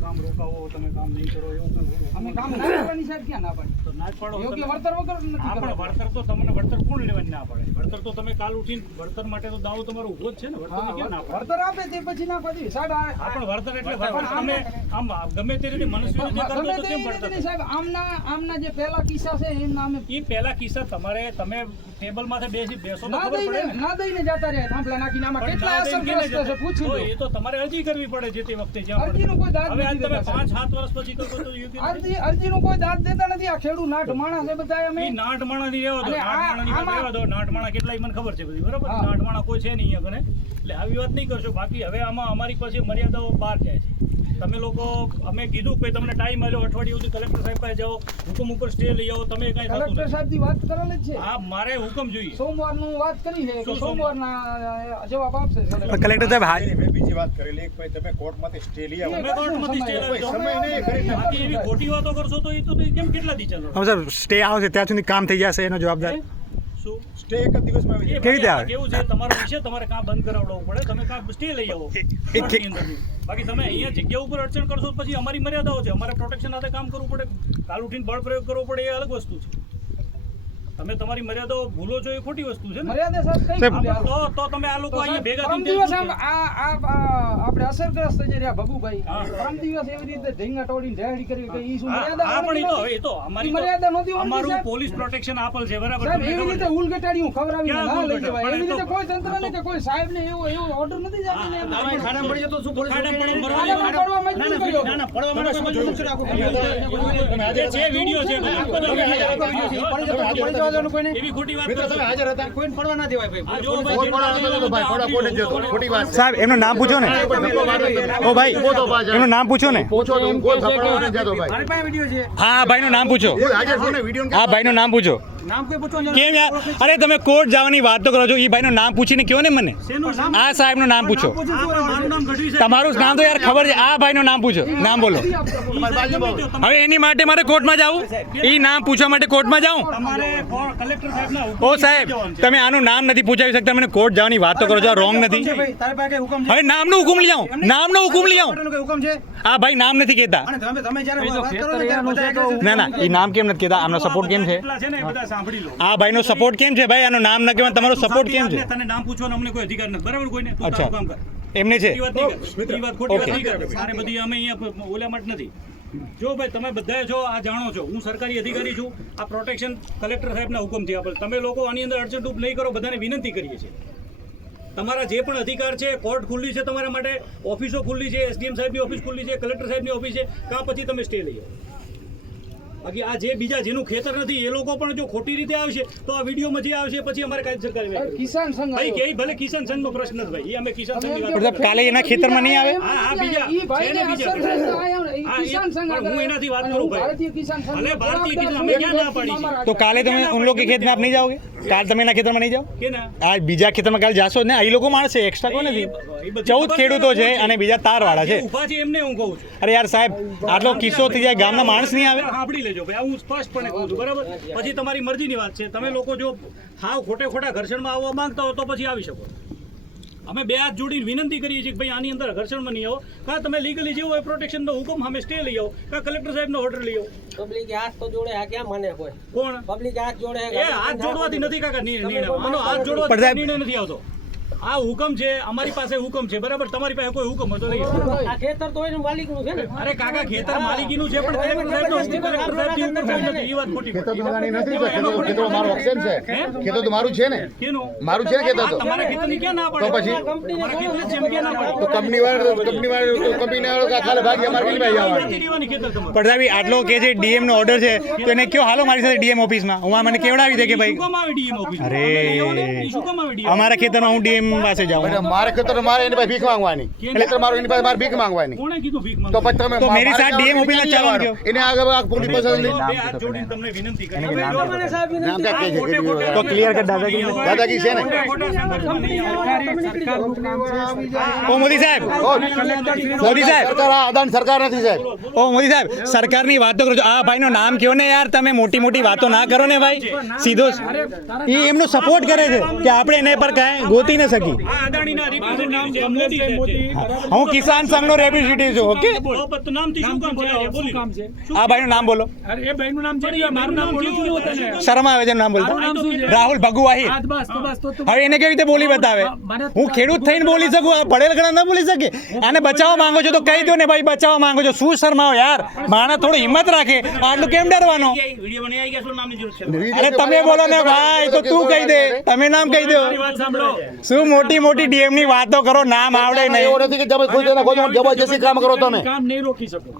काम रोकाओ તમે કામ નહીં કરો એવું અમે કામ ના કરવાની સાહેબ ક્યાં ના પાડી તો ના પાડો યોગ્ય વળતર વગર નથી આપણે વળતર તો તમને વળતર કોણ લેવાની ના પાડે વળતર તો તમે કાલ ઉઠીને વળતર માટે તો દાવો તમારો ઊભો જ છે ને વળતર ક્યાં ના પાડે વળતર આપે તે પછી ના પાડી સાહેબ આપણે વળતર એટલે તમે આમ ગમે તે રીતે મનુષ્ય જે કરતો તો કેમ વળતર સાહેબ આમના જે પહેલા કિસ્સા છે એમના અમે ઈ પહેલા કિસ્સા તમારે તમે ટેબલ માંથી બેસો તો ખબર પડે ને ના દઈને જતા રહ્યા થાંભલા નાખીને આમાં કેટલા અસરગ્રસ્ત છે પૂછી લો એ તો તમારે અરજી કરવી પડે જે તે વખતે જ્યાં અરજીનો કોઈ દાદ હવે તમે 5-7 વર્ષ પછી કરો તો યોગ્ય અરજીનો કોઈ દાદ દેતા નથી આ ખેડૂત નાટ માણસ છે બધા અમે ઈ નાટ માણસ ની રહેવા દો નાટ માણસ કેટલાય મને ખબર છે બધી બરાબર નાટ માણસ કોઈ છે નહીં અહીંયા કને એટલે આવી વાત નહીં કરશો બાકી હવે આમાં અમારી પાસે મર્યાદાઓ બહાર જાય છે તમે લોકો અમે કીધું કે તમને ટાઈમ આવ્યો અઠવાડિયું સુધી કલેક્ટર સાહેબ પાસે જાઓ હુકમ ઉપર સ્ટે લઈ આવો તમે કઈ કલેક્ટર સાહેબ ની વાત કરેલ છે હા મારે હુકમ જોઈએ સોમવારનું વાત કરી છે કે સોમવારના જવાબ આપશે કલેક્ટર સાહેબ હા બીજી વાત કરેલી એક ભાઈ તમે કોર્ટમાંથી સ્ટે લઈ આવો અમે કોર્ટમાંથી સ્ટે લઈ આવો સમય નહીં કરી બાકી એવી ખોટી વાતો કરશો તો એ તો કેમ કેટલા દી ચાલો હવે સર સ્ટે આવશે ત્યાં સુધી કામ થઈ જશે એનો જવાબદાર સ્ટે એક જ દિવસમાં આવી કેવી રીતે આવે કેવું છે તમારો વિષય તમારે કામ બંધ કરાવડાવવું પડે તમે કામ સ્ટે લઈ આવો બાકી તમે અહીંયા જગ્યા ઉપર અડચણ કરશો પછી અમારી મર્યાદાઓ છે અમારે પ્રોટેક્શન સાથે કામ કરવું પડે કાલ ઉઠીને બળ પ્રયોગ કરવો પડે એ અલગ વસ્તુ છે તમે તમારી મર્યાદાઓ ભૂલો છો એ ખોટી વસ્તુ છે મર્યાદા સાહેબ તો તમે આ લોકો અહીંયા ભેગા થઈને આપણે અસરગ્રસ્ત જે રહ્યા ભગુભાઈ પરમ દિવસ એવી રીતે ઢીંગા તોડીને ઢેડી કરી કે ઈ શું મર્યાદા પણ એ તો અમારી મર્યાદા નહોતી અમારું પોલીસ પ્રોટેક્શન આપેલ છે બરાબર સાહેબ એવી રીતે ઉલગટાડી હું ખવરાવી ના લઈ જવાય એવી રીતે કોઈ તંત્ર ને કે કોઈ સાહેબ ને એવો ઓર્ડર નથી જાતી ને ખાડા પડી જતો શું પોલીસ ખાડા પડવા મજબૂર કર્યો ના ના પડવા માટે મજબૂર રાખો જે વિડિયો છે એવી ખોટી વાત તમે હાજર હતા કોઈને પડવા ના દેવાય ભાઈ જો ભાઈ કોને જતો ખોટી વાત સાહેબ એનું નામ પૂછો ને ઓ ભાઈ એનું નામ પૂછો ને પૂછો તો કોઈ થપડવા ન જતો ભાઈ મારી પાસે વિડિયો છે હા ભાઈનું નામ પૂછો હાજર છો ને વિડિયો હા ભાઈનું નામ પૂછો નામ કોઈ પૂછો કેમ યાર અરે તમે કોર્ટ જવાની વાત તો કરો છો ઈ ભાઈનું નામ પૂછીને કયો ને મને આ સાહેબનું નામ પૂછો મારું નામ ગઢવી છે તમારું નામ તો યાર ખબર છે આ ભાઈનું નામ પૂછો નામ બોલો હવે એની માટે મારે કોર્ટમાં જાવું ઈ નામ પૂછવા માટે કોર્ટમાં જાઉં તમારે કલેક્ટર સાહેબના ઓ સાહેબ તમે આનું નામ નથી પૂછાવી શકતા મને કોર્ટ જવાની વાત તો કરો છો રોંગ નથી તારી પાસે હુકમ છે હવે નામનો હુકમ લઈ આવો નામનો હુકમ લઈ આવો હુકમ છે આ ભાઈ નામ નથી કહેતા તમે જ્યારે વાત કરો ત્યારે ના ના એ નામ કેમ નથી કહેતા આમનો સપોર્ટ કેમ છે સાંભળી લો આ ભાઈનો સપોર્ટ કેમ છે ભાઈ આનું નામ ન કહેવાય તમારો સપોર્ટ કેમ છે તને નામ પૂછવાનો અમને કોઈ અધિકાર નથી બરાબર કોઈને તું અચ્છા. તારું કામ કર એમને છે એ વાત નહીં કર એ વાત ખોટી વાત નહીં કર સારે બધી અમે અહીંયા ઓલા માટે નથી જો ભાઈ તમે બધાએ છો આ જાણો છો હું સરકારી અધિકારી છું આ પ્રોટેક્શન કલેક્ટર સાહેબના હુકમથી આપે તમે લોકો આની અંદર અડચણરૂપ નહીં કરો બધાને વિનંતી કરીએ છીએ તમારા જે પણ અધિકાર છે કોર્ટ ખુલ્લી છે તમારા માટે ઓફિસો ખુલ્લી છે એસડીએમ સાહેબની ઓફિસ ખુલ્લી છે કલેક્ટર સાહેબની ઓફિસ છે કાં પછી તમે સ્ટે લઈ આવો બાકી આ જે બીજા જેનું ખેતર નથી એ લોકો પણ જો ખોટી રીતે આવશે તો આ વિડીયોમાં જે આવશે પછી અમારે કાયદેસર કાર્યવાહી કિસાન સંઘ ભાઈ કે ભલે કિસાન સંઘનો પ્રશ્ન જ ભાઈ એ અમે કિસાન સંઘની વાત મતલબ કાલે એના ખેતરમાં નહીં આવે હા બીજા છે ને બીજા કિસાન સંઘ હું એનાથી વાત કરું ભાઈ ભારતીય કિસાન સંઘ ભલે ભારતીય કિસાન અમે ક્યાં ના પાડી છે તો કાલે તમે ઉન લોકો કે ખેત में आप नहीं जाओगे કાલ તમે એના ખેતરમાં નહીં જાઓ કે ના આ બીજા ખેતરમાં કાલ જાશો ને એ લોકો માણસ છે એક્સ્ટ્રા કોઈ નથી 14 ખેડૂતો છે અને બીજા તારવાળા છે ઊભા છે એમને હું કહું છું અરે યાર સાહેબ આટલો કિસ્સો થઈ જાય ગામના માણસ નહીં આવે સાંભળી લેજો ભાઈ હું સ્પષ્ટપણે કહું છું બરાબર પછી તમારી મરજીની વાત છે તમે લોકો જો હાવ ખોટા ઘર્ષણમાં આવવા માંગતા હો તો પછી આવી શકો અમે બે હાથ જોડીને વિનંતી કરીએ છીએ કે ભાઈ આની અંદર ઘર્ષણમાં નહીં આવો કાં તમે લીગલી જેવો હોય પ્રોટેક્શનનો હુકમ અમે સ્ટે લઈ આવો કાં કલેક્ટર સાહેબનો ઓર્ડર લઈ આવો પબ્લિક હાથ તો જોડે આ ક્યાં માને કોઈ કોણ પબ્લિક હાથ જોડે એ હાથ જોડવાથી નથી કાકા નિર્ણય આનો હાથ જોડવાથી નિર્ણય નથી આવતો આ હુકમ છે અમારી પાસે હુકમ છે બરાબર તમારી પાસે કોઈ હુકમ હતો નહીં આ ખેતર તો એનું માલિકનું છે ને અરે કાકા ખેતર માલિકીનું છે પણ કલેક્ટર સાહેબનો કલેક્ટર સાહેબની ઉપર કોઈ નથી એ વાત ખોટી ખેતર તો મારી નથી ખેતર મારું ઓપ્શન છે ખેતર તો મારું છે ને કેનું મારું છે ખેતર તો તમારા ખેતરની ક્યાં ના પડે તો પછી તમારા ખેતર છે એમ ક્યાં ના પડે તો કંપની વાળો કાલે ભાગી અમારે કેટલી ભાઈ આવવાની રહેવાની ખેતર તમારું પણ સાહેબ આટલો કે છે ડીએમ નો ઓર્ડર છે તો એને કયો હાલો મારી સાથે ડીએમ ઓફિસમાં હું આ મને કેવડાવી દે કે ભાઈ શું કામ આવે ડીએમ ઓફિસ અરે શું કામ આવે ડીએમ અમારા ખેતરમાં હું ડીએમ પાસે જાઉં એટલે મારે ખેતર મારે એની પાસે ભીખ માંગવાની ખેતર મારું એની પાસે મારે ભીખ માંગવાની કોણે કીધું ભીખ તો માંગો? પછી તમે તો મેરી સાથ મારે DM ઓફિસમાં ક્યાં ચાલવાનું જવાનું? એને આગળ આ પોલીસ પાસે લઈ- બે હાથ જોડીને તમને વિનંતી કરી. મને સાહેબ વિનંતી નામ ક્યાં કહે છે? તો ક્લિયર કર દાદાગીરી દાદાગીરી છે ને ખોટા સંઘર્ષમાં નહીં આવો. ઓ મોદી સાહેબ મોદી સાહેબ સરકાર આ અદાણી સરકાર નથી સાહેબ ઓ મોદી સાહેબ સરકારની વાતો કરો છો આ ભાઈનું નામ કયો ને યાર તમે મોટી મોટી વાતો ના કરો ને ભાઈ સીધો એ એમનો સપોર્ટ કરે છે કે આપણે એને પર કાંઈ ગોતી ન શકી આ અદાણીના representative છે, મોદી સાહેબ છે. હું કિસાન સંઘનો રેપ્રેઝેન્ટેટિવ છું ઓકે બોલો, પણ નામથી શું કામ છે? બોલી. આ ભાઈનું નામ બોલો અરે એ ભાઈનું નામ છે મારું નામ કેવું હોય તને? શરમ આવે છે નામ બોલતો રાહુલ ભગુ આહિર હવે એને કેવી રીતે બોલી બતાવે હું ખેડૂત થઈને બોલી શકું આ પડેલ ગણા ન બોલી શકે આને બચાવવા માંગો છો તો કહી દો ને ભાઈ બચાવવા માંગો છો શું શરમાવો યાર માણસ થોડો હિંમત રાખે આટલું કેમ ડરવાનો વિડીયો બનાવી આવી ગયા છો, નામની જરૂર છે. અરે તમે બોલો ને ભાઈ તો તું કહી દે તમે નામ કહી દો શું મોટી મોટી ડીએમ ની વાતો કરો નામ આવડે એવું નહીં નથી કે તમે કોઈ તેના કોઈ જબરજસ્તી કામ કરો તમે કામ નહીં રોકી શકો.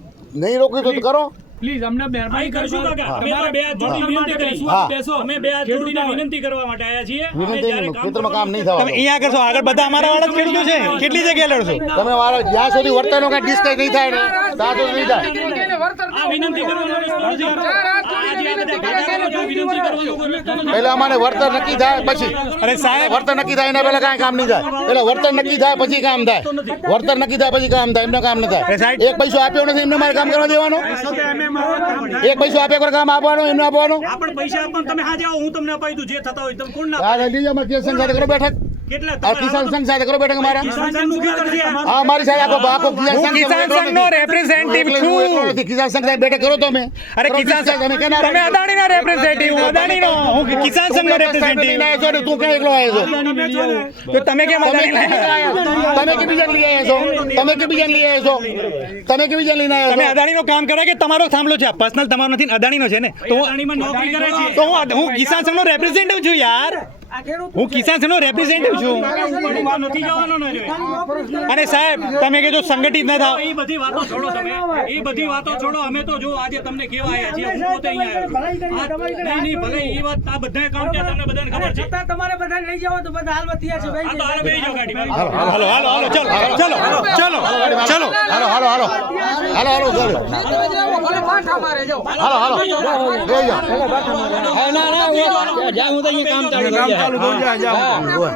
નહીં રોકી તો કરો પ્લીઝ અમને મહેરબાની કરશું કાકા. તમારા બે હાથ જોડીને વિનંતી કરીશું. હા. બેસો. અમે બે હાથ જોડીને વિનંતી કરવા માટે આવ્યા છીએ. અમે વિનંતી જ્યારે નહીં, કામ ખેતરમાં કામ નહીં તમે થવા અહીંયા કરશો આગળ બધા અમારા વાળા જ ખેડૂતો છે કેટલી જગ્યાએ લડશો તમે મારા જ્યાં સુધી વર્તનો કઈ ડિસ્કસ નહીં થાય ને ત્યાં સુધી નહીં થાય આ વિનંતી કરવાનો રસ્તો નથી. આજે આ બધા ભેગા થવા જો વિનંતી કરવાનો કોઈ રસ્તો નથી. પહેલા અમારે વર્તન નક્કી થાય પછી અરે સાહેબ વર્તન નક્કી થાય એના પહેલા કાંઈ કામ નહીં થાય પેલા વર્તન નક્કી થાય પછી કામ થાય વર્તન નક્કી થાય પછી કામ થાય એમને કામ ન થાય સાહેબ. એક પૈસો આપ્યો નથી એમને મારે કામ કરવા દેવાનો એક પૈસો આપ્યા પર કામ આપવાનું એમને આપવાનું આ પણ પૈસા આપવાનું તમે હાજે આવો, હું તમને અપાઈ દઉં. જે થતા હોય તમે કોણ ના આ લઈ જાઓ, અમારા કિસાન સાથે કરો બેઠક કેટલા આ કિસાન સંઘ સાથે કરો બેઠક અમારા કિસાન સંઘનું ખેતર છે. હા મારી સાથે આખો કિસાન હું સંઘ કિસાન સંઘનો representative છું. કિસાન સંઘ સાથે બેઠક કરો તમે અરે કિસાન સંઘ તમે કેના તમે અદાણીના રેપ્રેઝેન્ટેટિવ અદાણીનો હું કિસાન સંઘનો રેપ્રેઝેન્ટેટિવ તું ક્યાં એકલો આવ્યો છો તો તમે કેમ અદાણી લાયા? તમે કે બીજા લઈ આવ્યા છો તમે કે બીજા લઈ આવ્યા છો તમે કે બીજા લઈને તમે આવ્યા છો અદાણીનો કામ કરે કે તમારો થાંભલો છે પર્સનલ તમારો નથી અદાણીનો છે ને તો અદાણીમાં નોકરી કરે છે. તો હું કિસાન સંઘનો રેપ્રેઝેન્ટેટિવ છું યાર આ ખેડૂત હું કિસાન સંઘનો રેપ્રેઝેન્ટેટિવ છું ઉપાડવા નથી જવાનો ને રે. અને સાહેબ તમે કે જો સંગઠિત ન થાવ એ બધી વાતો છોડો તમે. એ બધી વાતો છોડો. અમે તો જો આજે તમને કેવા આવ્યા છીએ. હું પોતે અહીંયા આવ્યો. નહીં, નહીં, ભલે એ વાત આ બધાએ કામ ત્યાં તમને બધાને ખબર છે. છતાં તમારે બધાને લઈ જાઓ તો બધા હાલમાં તૈયાર છે આ તો હાલો બેસી જાઓ ગાડીમાં. હાલો હાલો હાલો ચલો ચલો ચલો ચલો હાલો હાલો હાલો હાલો હાલો ચાલો હાલો હાલો લઈ જાઓ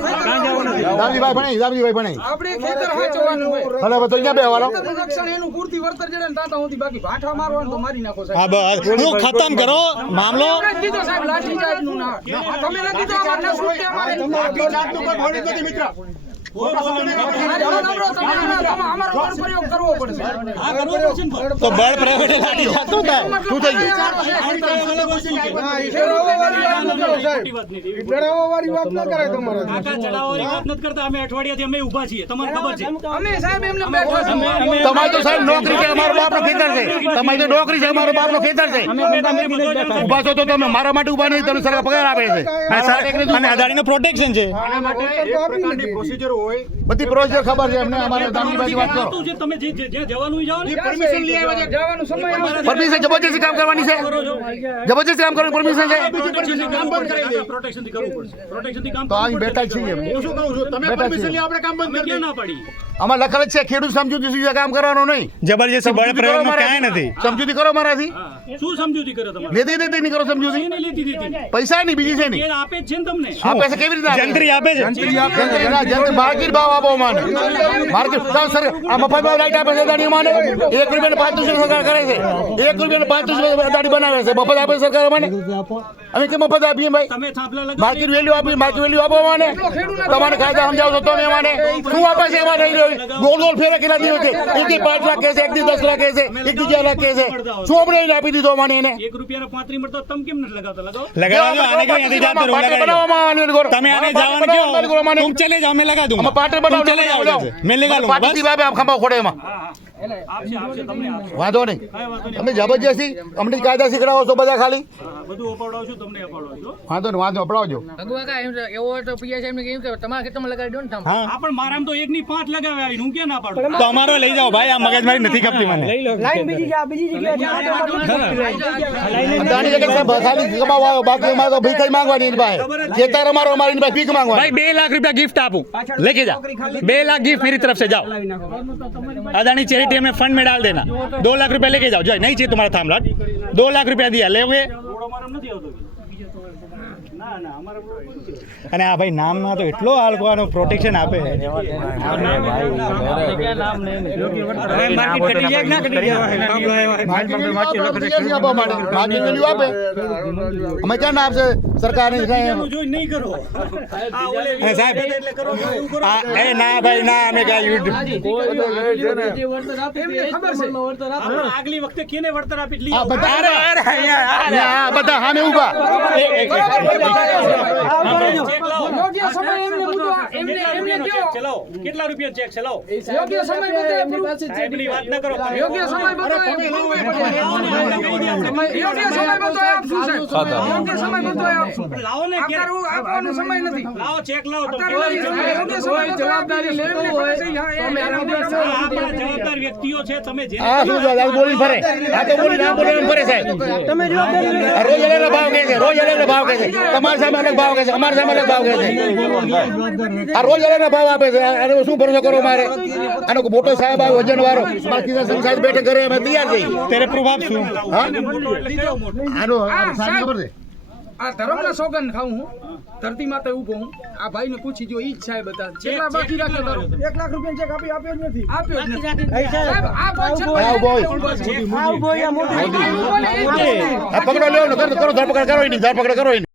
દામજીભાઈ ભણાઈ દામજીભાઈ ભણાઈ આપણે ખેતર હાચવવાનું હોય. ભલે બધો અહીંયા બેહવાનો સંરક્ષણ એનું પૂરતી વળતર જડે ને તાતા સુધી બાકી ભાઠા મારવાનું તો મારી નાખો સાહેબ. હા બસ હું ખતમ કરો મામલો આપણે જ કીધું સાહેબ લાઠીચાર્જનું ના. તમે નથી કીધું અમારે ના છૂટકે અમારે. અમારો બળ પ્રયોગ કરવો પડશે. તો બળ પ્રયોગે લાઠી જાતો થાય શું થઈ ગયું ખોટી વાત નહીં. કાકા ચડાવવાની વાત નથી કરતા. અમે અઠવાડિયાથી અમે ઊભા છીએ. તમને ખબર છે. અમે સાહેબ એમને બેઠા છે. તમારી તો સાહેબ નોકરી છે અમારો બાપનો ખેતર છે તમારી તો નોકરી છે અમારો બાપનો ખેતર છે ઉભા છો તો તમે મારા માટે ઉભા નહીં તમે સરકાર પગાર આપે છે અને અદાણીનો પ્રોટેક્શન છે બધી પ્રોસીજર ખબર છે એમને અમારે દામજીભાઈ વાત કરો વાતો છે. તમે જે જ્યાં જવાનું હોય જાઓ ને. જવાનું સમય આવશે. પરમિશન જબરજસ્તી કામ કરવાની છે જબરજસ્તી કામ કરવાની પરમિશન છે પ્રોટેક્શનથી કામ કરવું પડશે. પ્રોટેક્શનથી કરવું પડશે. પ્રોટેક્શનથી કામ તો અહીં બેઠા જ છીએ અમે. બેઠા જ છીએ. અમે ક્યાં ના પાડી? આમાં લખેલ જ છે ખેડૂત સમજૂતી સુધી કામ કરવાનું નહીં જબરજસ્તી બળ પ્રયોગમાં ક્યાંય નથી સમજૂતી કરો મારાથી હા. શું સમજૂતી કરે તમારે? લેતી દેતી નહીં કરો સમજૂતી એને લેતી દેતી. પૈસા નહીં બીજી છે નહીં એ આપે જ છે ને તમને. આપે છે કેવી રીતે આપે છે? જંત્રી આપે છે જંત્રી માર્કેટ ભાવ આપો માને માર્કેટ સર આ મફત ભાવ લાઈટ આપે છે અદાણી માને 1 રૂપિયાને 35 સરકાર કરે છે 1 રૂપિયાને 35 અદાણી બનાવે છે મફત આપે સરકાર માને અમે કે મફત આપીએ ભાઈ તમે થાંભલા લગાવી માર્કેટ વેલ્યુ આપી માર્કેટ વેલ્યુ આપો માને તમારે કાયદા સમજાવો તો તમે માને શું આપે છે એમાં નહીં રહ્યું ગોળ ગોળ ફેરા કેટલા દિવસ છે એક દી 5 લાખ કહે છે એક દી 10 લાખ કહે છે એક દી 4 લાખ કહે છે શું આપણે એને આપી દીધો માને એને 1 રૂપિયાના 35 મળતો તમે કેમ નથી લગાવતા? લગાવો. લગાડો આને કઈ નથી જાતો પાર્ટી લગાડો બનાવવામાં આવવાની ગોળ. તમે આને જવાનું બનાવવામાં ક્यों માને. तुम चले जाओ मैं लगा दूंगा हम पार्टी तुम बनाओ चले जाओ इधर से, मैं लगा लूंगा पार्टी बस થી બાબે આમ ખંભા ખોડે એમાં આપશે આપશે તમને આપશે વાંધો નહીં. કાંઈ વાંધો નહીં તમે જબરજસ્તી અમને કાયદા શીખડાવો છો બધા ખાલી. હા, બધું અપાવડાવશું તમને અપાવડાવશું વાંધો નહીં, વાંધો અપડાવજો. એવો હોય તો પીએ સાહેબ ને કેમ કે તમારા ખેતરમાં લગાડી દો ને તમે. હા આ પણ મારામાં તો એકની 5 લગાવે આવીને હું ક્યાં ના પાડું તો અમારો લઈ જાઓ ભાઈ, આ મગજમારી નથી ખપતી મને. લાઈન બીજી જગ્યાએ બધાની જગ્યાએ ખાલી કમાવા આવ્યો, બાકી અમારે તો ભીખ જ માંગવાની એની પાસે. ખેતર અમારો, અમારી પાસે ભીખ માંગવાની. भाई 2 लाख रुपया गिफ्ट आपू, लेके जाओ 2 लाख गिफ्ट मेरी तरफ से, जाओ अदानी चैरिटी में फंड में डाल देना, 2 लाख रुपया लेके जाओ, जो नहीं चाहिए तुम्हारा थामलाट, 2 लाख रुपया दिया लेगे. થોડો મારામાં નથી આવતો ના ના અમારે અને આ ભાઈ નામમાં તો એટલો આ લોકોનો પ્રોટેક્શન આપે. માર્કેટ આપવા માટે માર્કેટ વેલ્યુ આપે. અમે ક્યાં ના આપશે સરકારની કાંઈ? જોઈ નહીં કરો આ ઓલે અને સાહેબ એટલે કરો છો, એવું કરો આ એ ના ભાઈ ના, અમે કાંઈ યુદ્ધ આપણે આગલી વખતે કેને વળતર આપી જ લઈ આ આવો. બધા અરે અરે અહીંયા આ બધા સામે ઊભા. ચેક લાવો યોગ્ય સમય એમને મુદ્દો એમને ચેક કયો ચલાવો કેટલા રૂપિયા ચેક ચલાવો યોગ્ય સમય મુદ્દો એમની પાસે સાહેબની વાત ન કરો યોગ્ય સમય મુદ્દો યોગ્ય સમય મુદ્દો આપશું સાહેબ. યોગ્ય સમય મુદ્દો આપશું. લાવો ને કે આપવાનો સમય નથી. લાવો ચેક લાવો તો યોગ્ય સમય જવાબદારી લેવી પડે છે. આપણા જવાબદાર વ્યક્તિઓ છે તમે જે આ શું છે? આ બોલીને ફરે. આ તો બોલીને આમ બોલીને ફરે સાહેબ. તમે જવાબદારી આ રોજ અલગ ભાવ કહે છે, રોજ અલગ ભાવ કહે છે. તમારી સામે અલગ ભાવ કહે છે, અમારી સામે અલગ ભાવ કહે છે. આ રોજ અલગ ભાવ આપે છે. આનો શું ભરોસો કરો મારે? આનો મોટો સાહેબ આવે વજન વાળો, બાકી સાહેબ બેઠક કરે, અમે તૈયાર છીએ. તેરે પ્રૂફ આપશું. હા? મોટો એટલે કેવો મોટો આનો સાહેબ ખબર છે? આ ધર્મના સોગંદ ખાઉં હું, ધરતી માતે ઊભો હું. આ ભાઈને પૂછી જો, ઈ જ સાહેબ હતા. કેટલા બાકી રાખ્યો તારો? 1 લાખ રૂપિયા ચેક આપ્યો જ નથી. આપ્યો જ નથી. સાહેબ આ પાંચ આ ઉભો હોય. આ પકડો, લેવો ને, કરો ધરપકડ કરો એની, ધરપકડ કરો એની.